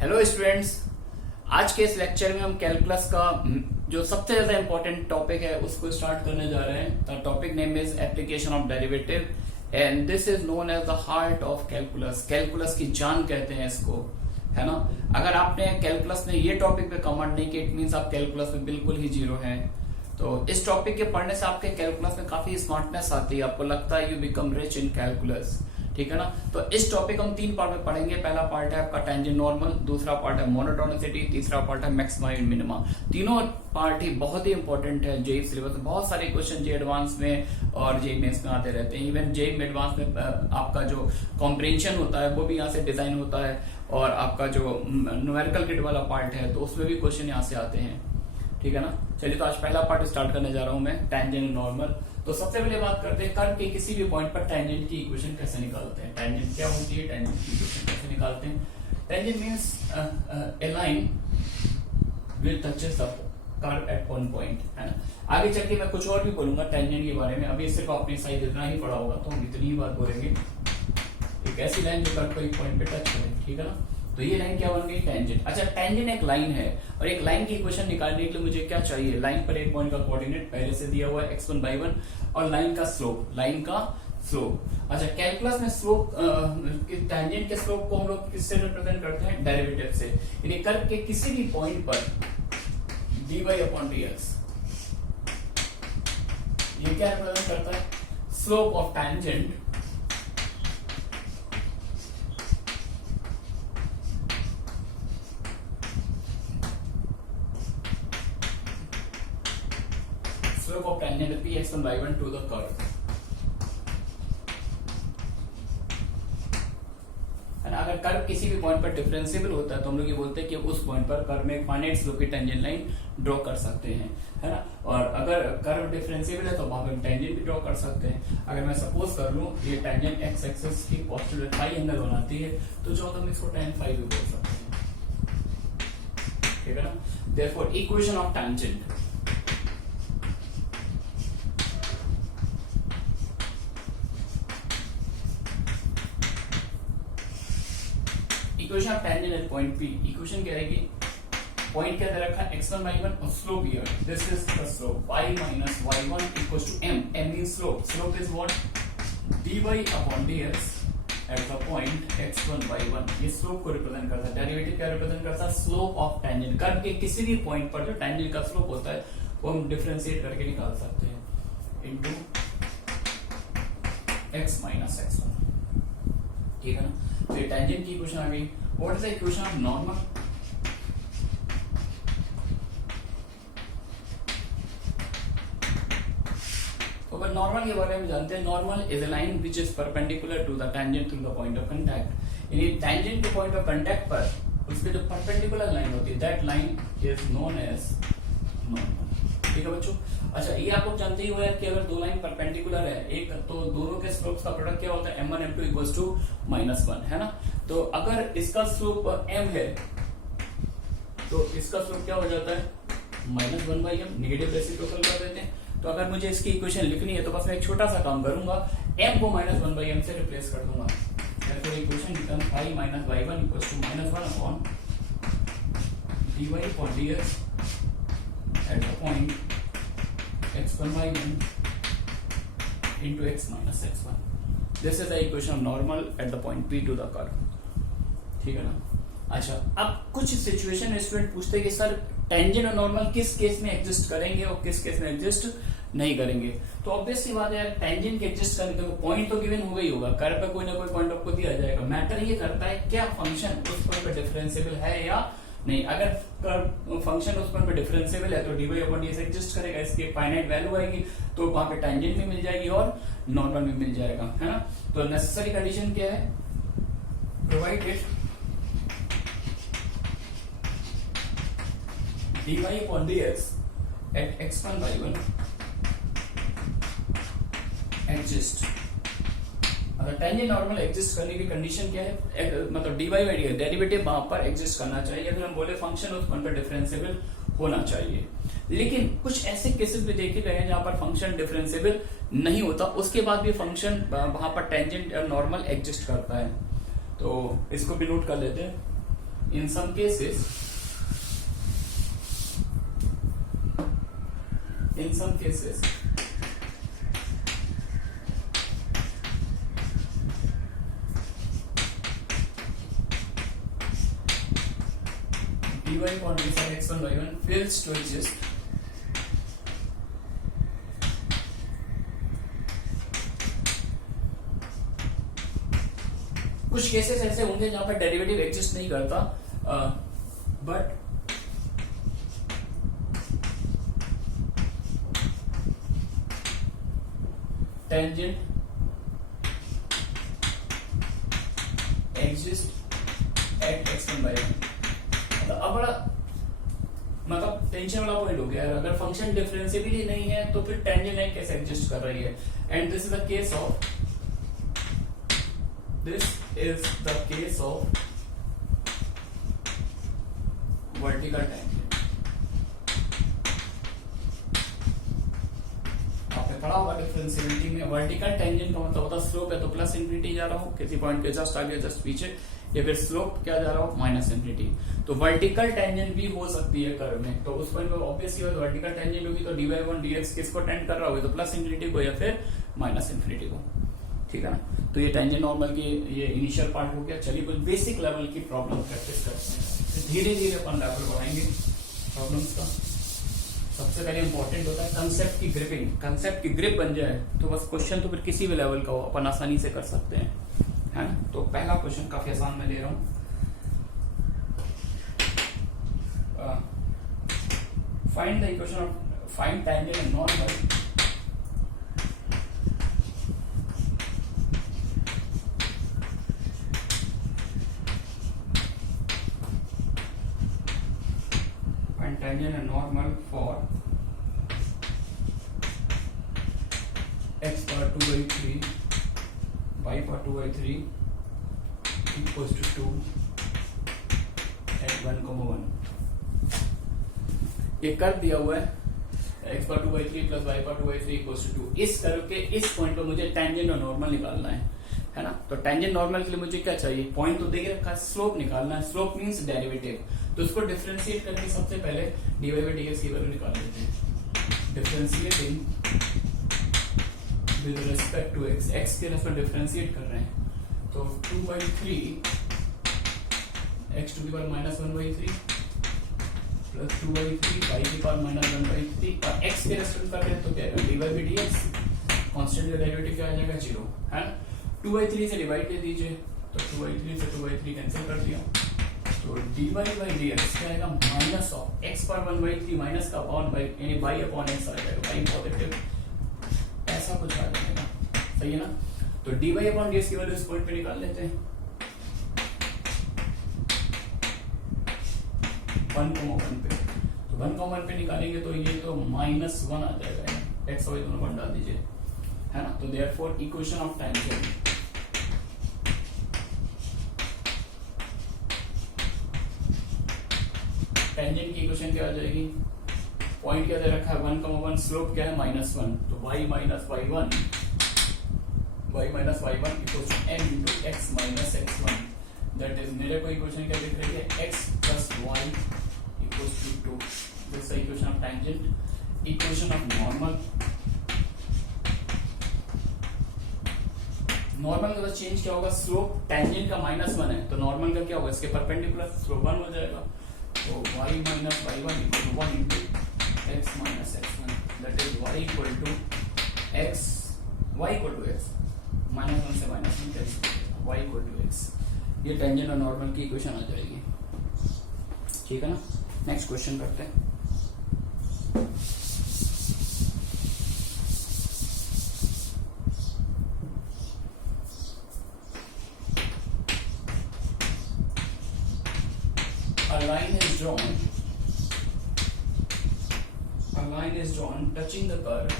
Hello students. आज के इस लेक्चर में हम कैलकुलस का जो सबसे ज्यादा इंपॉर्टेंट टॉपिक है उसको स्टार्ट करने जा रहे हैं। The topic name is application of derivative and this is known as the heart of calculus. Calculus की जान कहते हैं इसको, है ना। अगर आपने कैलकुलस में ये टॉपिक पे कमेंट नहीं किया, इट मींस आप कैलकुलस में बिल्कुल ही जीरो हैं। तो इस टॉपिक के पढ़ने से आपके कैलकुलस में काफी स्मार्टनेस आती है, आपको लगता है you become rich in calculus, ठीक है ना। तो इस टॉपिक हम तीन पार्ट में पढ़ेंगे। पहला पार्ट है आपका टेंजेंट नॉर्मल, दूसरा पार्ट है मोनोटोनिसिटी, तीसरा पार्ट है मैक्सिमा एंड मिनिमा। तीनों पार्ट ही बहुत ही इंपॉर्टेंट है जेई सिलेबस में। बहुत सारे क्वेश्चन जे एडवांस में और जेई मेंस में आते रहते हैं। इवन जेई में एडवांस में आपका जो कॉम्प्रिहेंशन होता है वो भी यहाँ से डिजाइन होता है, और आपका जो न्यूमेरिकल ग्रिड वाला पार्ट है तो उसमें भी क्वेश्चन यहाँ से आते हैं, ठीक है ना। चलिए तो आज पहला पार्ट स्टार्ट करने जा रहा हूं मैं, टेंजेंट नॉर्मल। तो सबसे पहले बात करते हैं कर्व के किसी भी पॉइंट पर टेंजेंट की इक्वेशन कैसे निकालते हैं। टेंजेंट क्या होती है, टेंजेंट की इक्वेशन कैसे निकालते हैं। Tangent means A line which touches the curve at one point, है ना। आगे चल के मैं कुछ और भी बोलूंगा टेंजेंट के बारे में, अभी सिर्फ आपने साइज इतना ही पढ़ा होगा तो हम इतनी ही बात बोलेंगे। एक ऐसी लाइन जो कर्व को एक पॉइंट पे टच करे, ठीक है ना। तो ये लाइन क्या बन गई, टेंजेंट। अच्छा, टेंजेंट एक लाइन है और एक लाइन की इक्वेशन निकालने के लिए मुझे क्या चाहिए, लाइन पर एक पॉइंट का कोऑर्डिनेट पहले से दिया हुआ है x1/1 और लाइन का स्लोप। अच्छा, कैलकुलस में स्लोप टेंजेंट के स्लोप को हम लोग किससे रिप्रेजेंट करते हैं, डेरिवेटिव से। यानी कर्व के किसी भी पॉइंट पर dy/dx ये क्या रिप्रेजेंट करता है, slope of tangent slope of tangent p x1/1 to the curve, है ना। अगर कर्व किसी भी पॉइंट पर डिफरेंशिएबल होता है तो हम लोग ये बोलते हैं कि उस पॉइंट पर कर्व में एक फाइनाइट स्लोप की टेंजेंट लाइन ड्रॉ कर सकते हैं, है ना। और अगर कर्व डिफरेंशिएबल है तो वहां पर टेंजेंट भी ड्रॉ कर सकते हैं। अगर मैं सपोज कर लूं ये टेंजेंट एक्स एक्सिस की पॉजिटिव फाई एंगल बनाती है तो जो हम इसको tan फाई भी बोल सकते हैं, ठीक है ना। Therefore equation of tangent equation of tangent at point P। Equation क्या रहेगी, पॉइंट क्या दे रखा है x1/1 और slope here, this is the slope y minus y1 equals to m means slope is what, dy/dx at the point x1/1। ये slope को represent करता है। डेरिवेटिव क्या रिप्रेजेंट करता है, स्लोप ऑफ टेंजेंट। कर्व के किसी भी पॉइंट पर जो टेंजेंट का स्लोप होता है वो हम डिफरेंशिएट करके निकाल सकते हैं इनटू x minus x1, ठीक है ना। तो ये टेंजेंट की इक्वेशन आ गई। What is the equation of normal, तो अगर नॉर्मल के बारे में जानते हैं, normal is a line which is perpendicular to the tangent through the point of contact. यानी टेंजेंट के पॉइंट ऑफ कांटेक्ट पर उसके जो परपेंडिकुलर लाइन होती है that line is known as normal, ठीक है बच्चों। अच्छा, ये आप लोग जानते ही हो यार कि अगर दो लाइन परपेंडिकुलर है एक, तो दोनों के स्लोप्स का प्रोडक्ट क्या होता है, m1 m2 इक्वल्स टू -1, है ना। तो अगर इसका स्लोप m है तो इसका स्लोप क्या हो जाता है, -1/m, नेगेटिव रेसिप्रोकल कर देते हैं। तो अगर मुझे इसकी इक्वेशन लिखनी है तो बस मैं एक छोटा सा काम करूंगा, m को -1/m से रिप्लेस कर दूंगा। therefore equation becomes y minus y1 equals to -1 upon dy/dx at the point x1/1 into x minus x1। This is the equation of normal at the point P to the curve, ठीक है ना। अच्छा, अब कुछ situation में student पूछते हैं कि सर टेंजेंट और नॉर्मल किस केस में एग्जिस्ट करेंगे और किस केस में एग्जिस्ट नहीं करेंगे। तो ऑब्वियस सी बात है यार, टेंजेंट के एग्जिस्ट करने तो पॉइंट तो गिवन हो ही होगा, कर्व पे कोई ना कोई पॉइंट आपको दिया जाएगा। मैटर ये करता है क्या फंक्शन उस पॉइंट पे डिफरेंशिएबल है या नहीं। अगर फंक्शन उस पॉइंट पे डिफरेंशिएबल है तो dy/dx एग्जिस्ट करेगा, इसकी फाइनाइट वैल्यू आएगी तो वहां पे टेंजेंट भी मिल जाएगी और नॉर्मल भी मिल जाएगा, है ना। तो नेसेसरी कंडीशन क्या है, provided dy/dx at x1/1 exist. अगर टेंजेंट नॉर्मल एग्जिस्ट करने की कंडीशन क्या है, मतलब dy/dx डेरिवेटिव वहां पर एग्जिस्ट करना चाहिए। अगर हम बोले फंक्शन उस पॉइंट पर डिफरेंशिएबल होना चाहिए। लेकिन कुछ ऐसे केसेस भी देखे गए हैं जहां पर फंक्शन डिफरेंशिएबल नहीं होता, उसके बाद भी फंक्शन वहां पर टेंजेंट और नॉर्मल एग्जिस्ट करता है। तो इसको भी नोट कर लेते हैं। in some cases dy upon dy sin x1 y1 fails to exist कुछ केसेस ऐसे होंगे जहां पर डेरिवेटिव एग्जिस्ट नहीं करता, but tangent exist at x1 y1। अब बड़ा मतलब टेंशन वाला पॉइंट हो गया। अगर फंक्शन डिफरेंशिएबिलिटी नहीं है तो फिर टेंजेंट है कैसे एग्जिस्ट कर रही है। And this is the case of vertical tangent. आपने पढ़ा होगा डिफरेंशिएबिलिटी में वर्टिकल टेंजेंट का मतलब होता है स्लोप है तो प्लस इंफिनिटी जा रहा हो किसी पॉइंट के जस्ट आगे जस्ट पीछे, या फिर स्लोप क्या जा रहा हो माइनस इंफिनिटी। तो वर्टिकल टेंजेंट भी हो सकती है कर्व में, तो उस पॉइंट पे ऑब्वियसली वर्टिकल टेंजेंट होगी तो dy1 dx किसको टेंड कर रहा होगा, तो प्लस इंफिनिटी को या फिर माइनस इंफिनिटी को। ठीक है ना। तो ये टेंजेंट नॉर्मल की ये इनिशियल पार्ट हो गया। चलिए कुछ बेसिक लेवल की प्रॉब्लम प्रैक्टिस करते हैं, धीरे धीरे अपन लेवल बढ़ाएंगे प्रॉब्लम्स का। सबसे पहले इंपॉर्टेंट होता है कंसेप्ट की ग्रिपिंग। कंसेप्ट की ग्रिप बन जाए तो बस क्वेश्चन तो फिर किसी भी लेवल का हो अपन आसानी से कर सकते हैं, है ना। तो पहला क्वेश्चन काफी आसान मैं ले रहा हूं। Find the equation of find tangent and normal tangent and normal for x power 2 by 3 y power 2 by 3 equals to 2 at 1, 1। ये कर दिया हुआ है x power 2 by 3 plus y power 2 by 3 equals to 2। इस कर्व के इस point पर मुझे टेंजेंट और नॉर्मल निकालना है ना। तो टेंजेंट नॉर्मल के लिए मुझे क्या चाहिए, पॉइंट तो दे रखा है, स्लोप निकालना है। स्लोप मींस डेरिवेटिव, तो इसको डिफरेंशिएट करके सबसे पहले dy by dx की वैल्यू निकाल लेते हैं। Differentiating with respect to x, x के रेस्पेक्ट डिफरेंशिएट कर रहे हैं। तो 2 by 3 x to the power minus 1 by 3 plus 2 by 3 y to the power minus 1 by 3 और x के रेस्पेक्ट कर रहे हैं तो क्या है dy by dx कांस्टेंट का डेरिवेटिव क्या आ जाएगा 0, है ना। 2 by 3 से डिवाइड दे दीजिए तो 2 by 3 से 2 by 3 कैंसिल कर दिया तो dy by dx क्या आएगा माइनस ऑफ x पर 1 by 3 माइनस का अपॉन बाई यानी y अपॉन x आ जाएगा, y पॉजिटिव ऐसा कुछ आ जाएगा, सही है ना। तो dy अपॉन dx की वैल्यू इस पॉइंट पे निकाल लेते हैं 1,1 पे। तो 1,1 पे निकालेंगे तो ये तो -1 आ जाएगा, x और y दोनों को डाल दीजिए, है ना। तो therefore equation of tangent tangent की इक्वेशन क्या आ जाएगी, पॉइंट क्या दे रखा है 1,1, स्लोप क्या है -1, तो y minus y1 equals to m into x minus x1। That is मेरे को इक्वेशन क्या दिख रही है x plus y equals to 2। This is equation of tangent. Equation of normal का चेंज क्या होगा, स्लोप टेंजेंट का -1 है तो नॉर्मल का क्या होगा, इसके परपेंडिकुलर स्लोप 1 हो जाएगा। तो y minus y1 equal to 1 into x minus x1, that is y equal to x -1 से -1 cancel, y equal to x। ये टेंजेंट और नॉर्मल की इक्वेशन आ जाएगी, ठीक है ना। नेक्स्ट क्वेश्चन करते हैं। A line is drawn touching the curve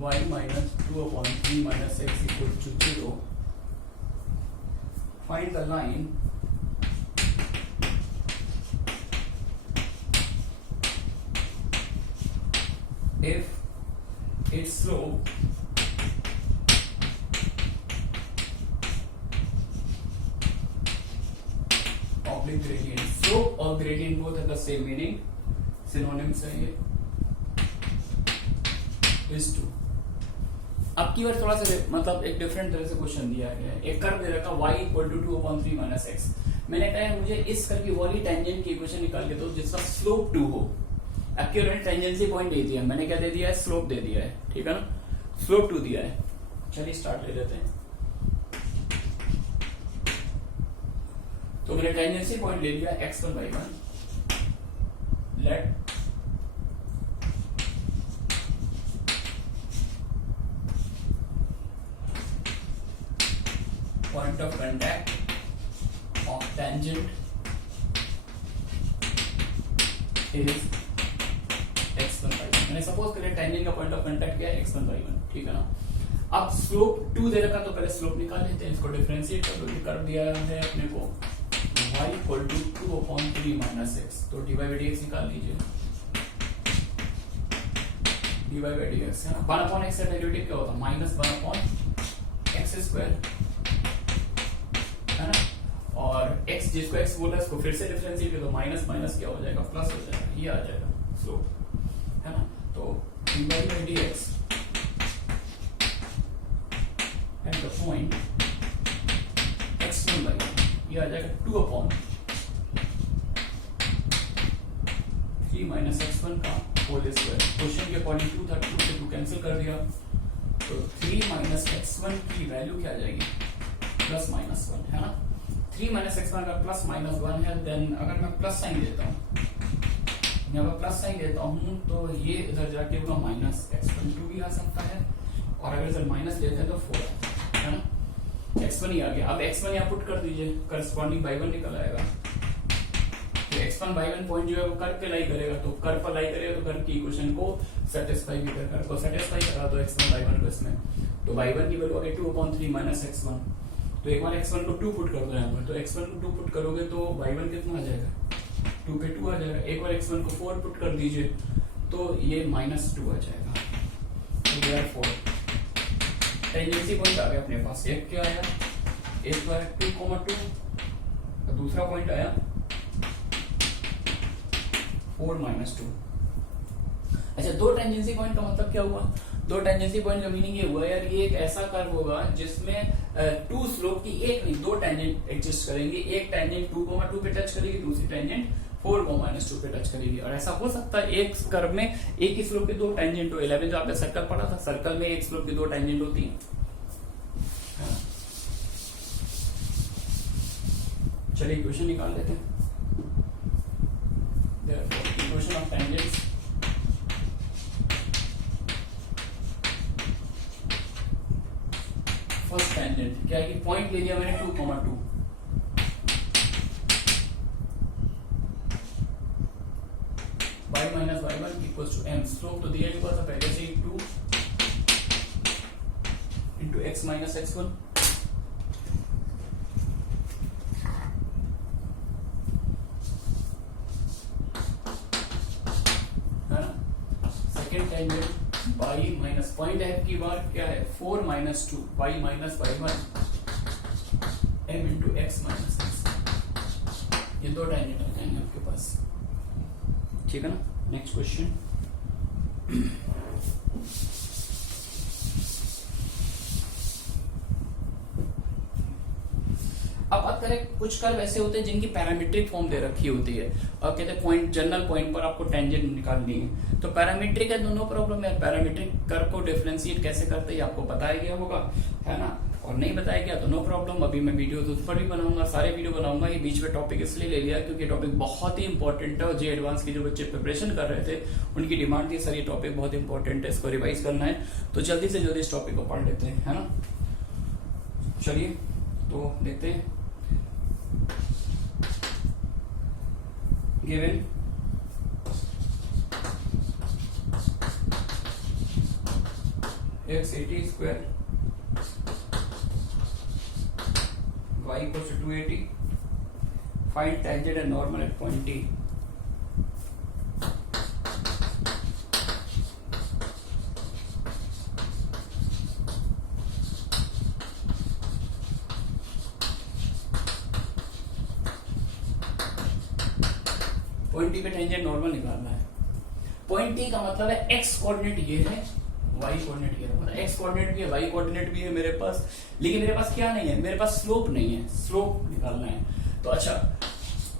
y minus 2 upon 3 minus x equals to 0. Find the line if its slope oblique gradient, slope और gradient both have the same meaning, synonyms है ये, is 2. अब की बार थोड़ा सा मतलब एक different तरह से क्वेश्चन दिया गया है, एक कर्व दे रखा y equal to 2/3 minus x. मैंने कहा है मुझे इस कर्व की वाली टेंजेंट की इक्वेशन निकाल के दो जिसका स्लोप 2 हो. अब की उन्होंने टेंजेंसी पॉइंट दे दिया, मैंने क्या दे दिया है, स्लोप दे दिया है, ठीक है ना, स्लोप 2 दिया है. चलिए स्टार्ट ले लेते हैं. तो मैंने टेंजेंसी पॉइंट ले लिया x1/1. Let point of contact of tangent is x1/1. मैंने सपोज करें टेंजेंट का पॉइंट ऑफ कांटेक्ट क्या है, x1/1, ठीक है ना. अब स्लोप 2 दे रखा तो पहले स्लोप निकाल लेते हैं, इसको डिफरेंशिएट कर दो. कर दिया है अपने को y equal to 2/3 minus x. तो dy बाई dx निकाल लीजिए. dy बाई dx है ना, 1/x का डेरिवेटिव क्या होता है, -1/x², है ना. और x जिसको x बोला है उसको फिर से डिफरेंशिएट कर दो, माइनस माइनस क्या हो जाएगा, प्लस हो जाएगा, ये आ जाएगा स्लोप, है ना. तो dy by dx at the point x1/1 ये आ जाएगा 2/3 माइनस x1 का होल स्क्वायर. क्वेश्चन के अकॉर्डिंग 2 था, 2 से 2 कैंसिल कर दिया, तो 3 माइनस x1 की वैल्यू क्या आ जाएगी, प्लस माइनस 1, है ना. 3 माइनस x1 का प्लस माइनस 1 है. देन अगर मैं प्लस साइन देता हूँ, यहाँ पर प्लस साइन देता हूँ तो ये इधर जाके होगा माइनस x1 भी आ सकता है, और अगर इधर माइनस लेते हैं तो 4 है ना. x1 ही आ गया. अब x1 यहाँ पुट कर दीजिए, करस्पॉन्डिंग बाई 1 निकल आएगा. तो x1/1 पॉइंट जो है वो कर्व पे लाई करेगा, तो कर्व पर लाई करेगा तो कर्व की इक्वेशन को सेटिस्फाई भी करेगा. कर्व को सेटिस्फाई करा तो x1/1 को इसमें, तो y1 की वैल्यू आ गई 2/3 माइनस x1. तो एक बार x1 को 2 पुट कर दो यहाँ पर, तो x1 को 2 पुट करोगे तो y1 कितना आ जाएगा, 2 पे 2 आ जाएगा. एक बार x1 को 4 पुट कर दीजिए तो ये -2 आ जाएगा. तो ये 4 टेंजेंसी पॉइंट आ गया अपने पास. एक क्या आया, एक बार 2,2 और दूसरा पॉइंट आया 4 - 2. अच्छा, दो टेंजेंसी पॉइंट का मतलब क्या हुआ, दो टेंजेंसी पॉइंट का मीनिंग ये हुआ यार, ये एक ऐसा कर्व होगा जिसमें 2 स्लोप की एक नहीं 2 टेंजेंट एग्जिस्ट करेंगे. एक टेंजेंट 2,2 पे टच करेगी, दूसरी टेंजेंट 4,-2 पे टच करेगी. और ऐसा हो सकता है एक कर्व में एक ही स्लोप के 2 टेंजेंट हो. 11 जो आपने सर्कल पढ़ा था, सर्कल में एक स्लोप की 2 टेंजेंट होती है. चलिए इक्वेशन निकाल लेते हैं. Equation of tangents, first tangent क्या है कि पॉइंट ले लिया मैंने 2,2. y minus y1 equals to m. Slope तो दिया हुआ था पहले से ही 2 इंटू x माइनस x1. है ना. Second tangent y minus point है की बार क्या है 4 - 2 y minus y1 m into x minus x. ये दो टेंजेंट आ जाएंगे आपके पास, ठीक है ना. Next question. अब बात करें, कुछ कर्व ऐसे होते हैं जिनकी पैरामीट्रिक फॉर्म दे रखी होती है और कहते हैं पॉइंट जनरल पॉइंट पर आपको टेंजेंट निकालनी है. तो पैरामीट्रिक है तो नो प्रॉब्लम है. पैरामीट्रिक कर्व को डिफरेंशिएट कैसे करते हैं आपको बताया गया होगा, है ना. और नहीं बताया गया तो नो प्रॉब्लम, अभी मैं वीडियो उस पर भी बनाऊंगा, सारे वीडियो बनाऊंगा. ये बीच में टॉपिक इसलिए ले लिया क्योंकि टॉपिक बहुत ही इंपॉर्टेंट है और जे एडवांस की जो बच्चे प्रिपरेशन कर रहे थे उनकी डिमांड थी सर ये टॉपिक बहुत इंपॉर्टेंट है, इसको रिवाइज करना है. तो जल्दी से जल्दी इस टॉपिक को पढ़ लेते हैं, है ना. चलिए तो देखते हैं. Given x80 square y equals to 280. Find tangent and normal at point T. Point T पे टेंजेंट नॉर्मल निकालना है। पॉइंट टी का मतलब है एक्स कोऑर्डिनेट ये है, वाई कोऑर्डिनेट ये है, मतलब एक्स कोऑर्डिनेट भी है, वाई कोऑर्डिनेट भी है मेरे पास, लेकिन मेरे पास क्या नहीं है, मेरे पास स्लोप नहीं है, स्लोप निकालना है। तो अच्छा,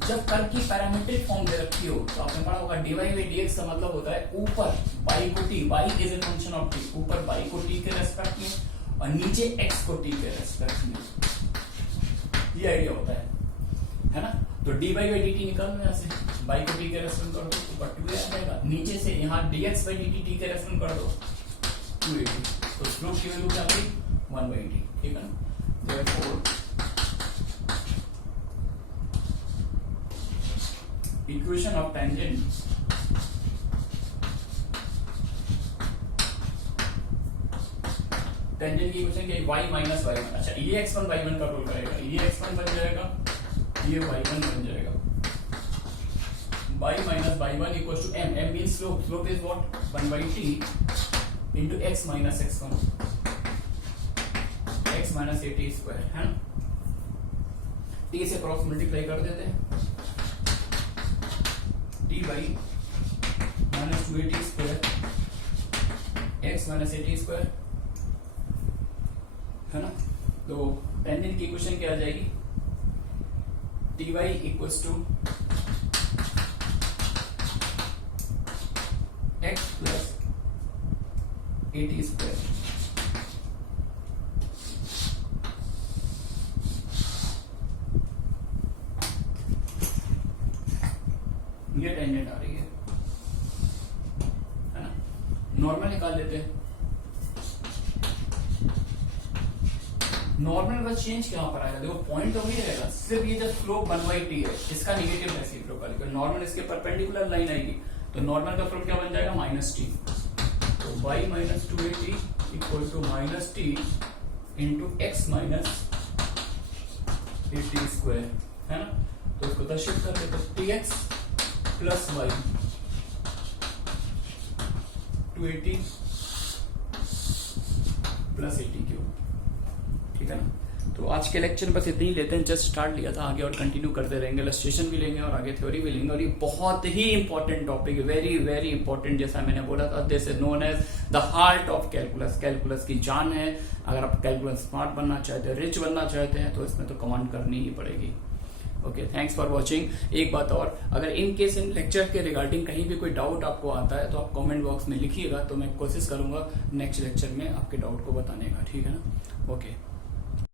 जब कर्व की पैरामीट्रिक फॉर्म दे रखी हो तो आपने पढ़ा होगा dy बाई dx का मतलब होता है ऊपर y को t, y is a function of t, ऊपर y को t के रेस्पेक्ट में और नीचे x को t के रेस्पेक्ट में, ये आइडिया होता है ना। तो dy बाई dt निकाल लो यहाँ से, y को t के रेस्पेक्ट कर दो, ऊपर 2a आ जाएगा, नीचे से यहाँ dx बाई dt t के रेस्पेक्ट कर दो 280, तो स्लोप की वैल्यू क्या होगी 1/80, ठीक है ना। Therefore equation of tangent tangent की इक्वेशन क्या है, y माइनस y1। अच्छा, ये x1 y1 का रोल करेगा, ये x1 बन जाएगा, ये y1 बन जाएगा, y minus y1 equal to m, m mean slope, slope is what 1/t into x minus x1, x minus at square है ना। t से क्रॉस मल्टीप्लाई कर देते हैं, t by minus 2at square x minus at square है ना। तो tangent की इक्वेशन क्या आ जाएगी, T Y equals to X plus A T square. ये टेंजेंट आ रही है ना। नॉर्मल निकाल लेते हैं, नॉर्मल का चेंज क्या पर आएगा, देखो पॉइंट तो वही रहेगा, सिर्फ ये जो स्लोप 1/t है इसका नेगेटिव रेसिप्रोकल, नॉर्मल इसके परपेंडिकुलर लाइन आएगी तो नॉर्मल का स्लोप क्या बन जाएगा -t, तो y minus 2at equal to -t into X minus 80 square है ना। तो इसको 10 शिफ्ट कर देते, tx plus y 280 plus 80 cube, ठीक है ना। तो आज के लेक्चर में बस इतना ही लेते हैं, जस्ट स्टार्ट लिया था, आगे और कंटिन्यू करते रहेंगे, इलस्ट्रेशन भी लेंगे और आगे थ्योरी भी लेंगे। और ये बहुत ही इंपॉर्टेंट टॉपिक है, वेरी वेरी इंपॉर्टेंट, जैसा मैंने बोला था, this is known as the heart of calculus, calculus की जान है। अगर आप कैलकुलस स्मार्ट बनना चाहते हैं, रिच बनना चाहते हैं, तो इसमें तो कमांड करनी ही पड़ेगी। Okay, thanks for watching. एक बात और, अगर इन केस इन लेक्चर के रिगार्डिंग कहीं भी कोई डाउट आपको आता है तो आप कमेंट बॉक्स में लिखिएगा, तो मैं कोशिश करूंगा नेक्स्ट लेक्चर में आपके डाउट को बताने का, ठीक है ना। ओके।